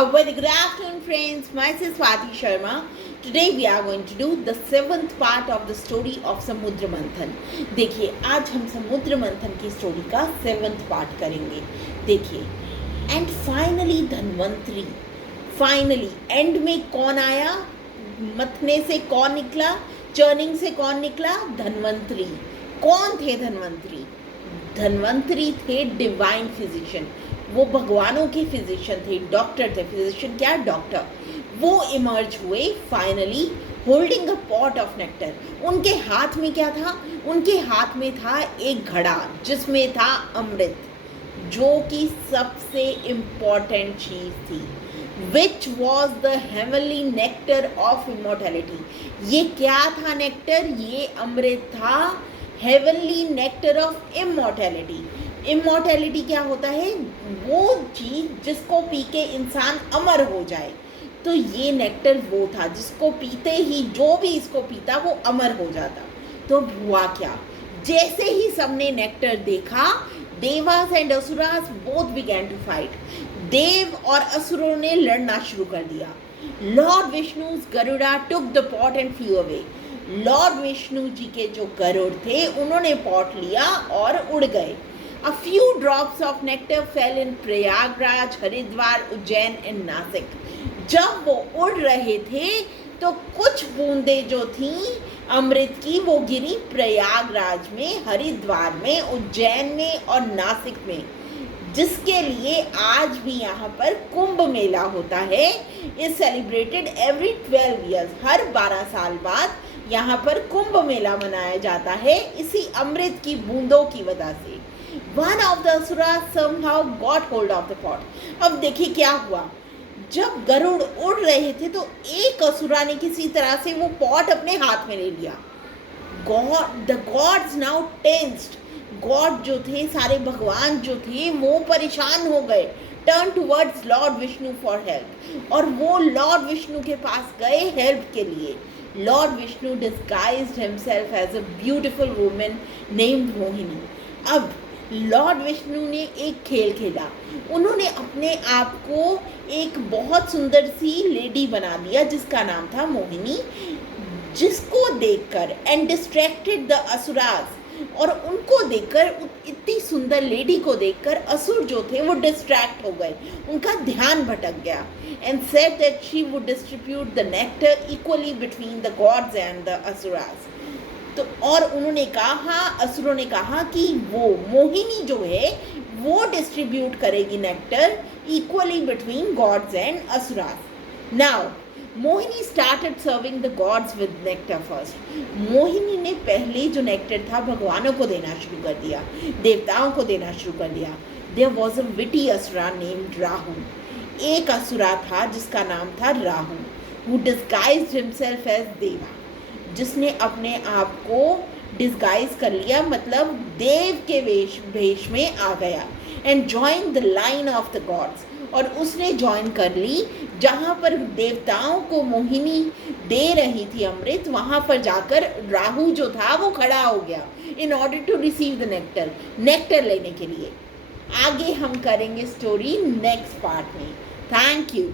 A very good afternoon, friends. Myself Swati Sharma. Today we are going to do the seventh part of the story of समुद्र मंथन. देखिए आज हम समुद्र मंथन की स्टोरी का सेवंथ पार्ट करेंगे. देखिए and finally Dhanvantari. Finally and में कौन आया, मथने से कौन निकला, चर्निंग से कौन निकला? धन्वंतरी. कौन थे धन्वंतरी? धन्वंतरी थे डिवाइन फिजिशियन. वो भगवानों के फिजिशियन थे, डॉक्टर थे. फिजिशियन क्या? डॉक्टर. वो इमर्ज हुए finally holding a pot of nectar. उनके हाथ में क्या था? उनके हाथ में था एक घड़ा जिसमें था अमृत, जो कि सबसे इम्पॉर्टेंट चीज थी. Which was the heavenly nectar of immortality. ये क्या था नेक्टर? ये अमृत था, heavenly nectar of immortality. Immortality क्या होता है? वो चीज जिसको पी के इंसान अमर हो जाए. तो ये नेक्टर वो था जिसको पीते ही जो भी इसको पीता वो अमर हो जाता. तो हुआ क्या? जैसे ही सबने नेक्टर देखा, devas and asuras both began to fight. देव और असुरों ने लड़ना शुरू कर दिया. Lord Vishnu's Garuda took the pot and flew away. Lord Vishnu ji के जो गरुड़ थे उन्होंने पॉट लिया और उड़ गए. A few drops of nectar fell in Prayagraj, Haridwar, Ujjain and Nashik. जब वो उड़ रहे थे तो कुछ बूंदें जो थीं अमृत की वो गिरी प्रयागराज में, हरिद्वार में, उज्जैन में और नासिक में, जिसके लिए आज भी यहाँ पर कुंभ मेला होता है. Is celebrated every 12 years. हर 12 साल बाद यहाँ पर कुंभ मेला मनाया जाता है इसी अमृत की बूंदों की वजह से. One of the asuras somehow got hold of the pot. अब देखिए क्या हुआ. जब गरुड़ उड़ रहे थे तो एक असुरा ने किसी तरह से वो पॉट अपने हाथ में ले लिया. The gods now tensed. God जो थे, सारे भगवान जो थे वो परेशान हो गए. Turn towards Lord Vishnu for help. और वो लॉर्ड विष्णु के पास गए हेल्प के लिए. Lord Vishnu disguised himself as a beautiful woman named Mohini. अब लॉर्ड विष्णु ने एक खेल खेला. उन्होंने अपने आप को एक बहुत सुंदर सी लेडी बना दिया जिसका नाम था मोहिनी, जिसको देखकर एंड डिस्ट्रैक्टेड द असुरास. और उनको देखकर, इतनी सुंदर लेडी को देखकर असुर जो थे वो डिस्ट्रैक्ट हो गए, उनका ध्यान भटक गया. And said that she would distribute the nectar equally between the gods and the asuras. तो और उन्होंने कहा, असुरों ने कहा कि वो मोहिनी जो है वो डिस्ट्रीब्यूट करेगी nectar equally between gods and asuras. Now Mohini started serving the gods with nectar first. Mohini ने पहले जो नेक्टर था भगवानों को देना शुरू कर दिया, देवताओं को देना शुरू कर दिया. There was a witty asura named Rahu. एक असुरा था जिसका नाम था Rahu, who disguised himself as deva, जिसने अपने आप को डिस्गाइज कर लिया, मतलब देव के भेष में आ गया. And join the line of the gods. और उसने ज्वाइन कर ली जहाँ पर देवताओं को मोहिनी दे रही थी अमृत, वहाँ पर जाकर राहु जो था वो खड़ा हो गया in order to receive the nectar. Nectar लेने के लिए. आगे हम करेंगे स्टोरी नेक्स्ट पार्ट में. Thank you.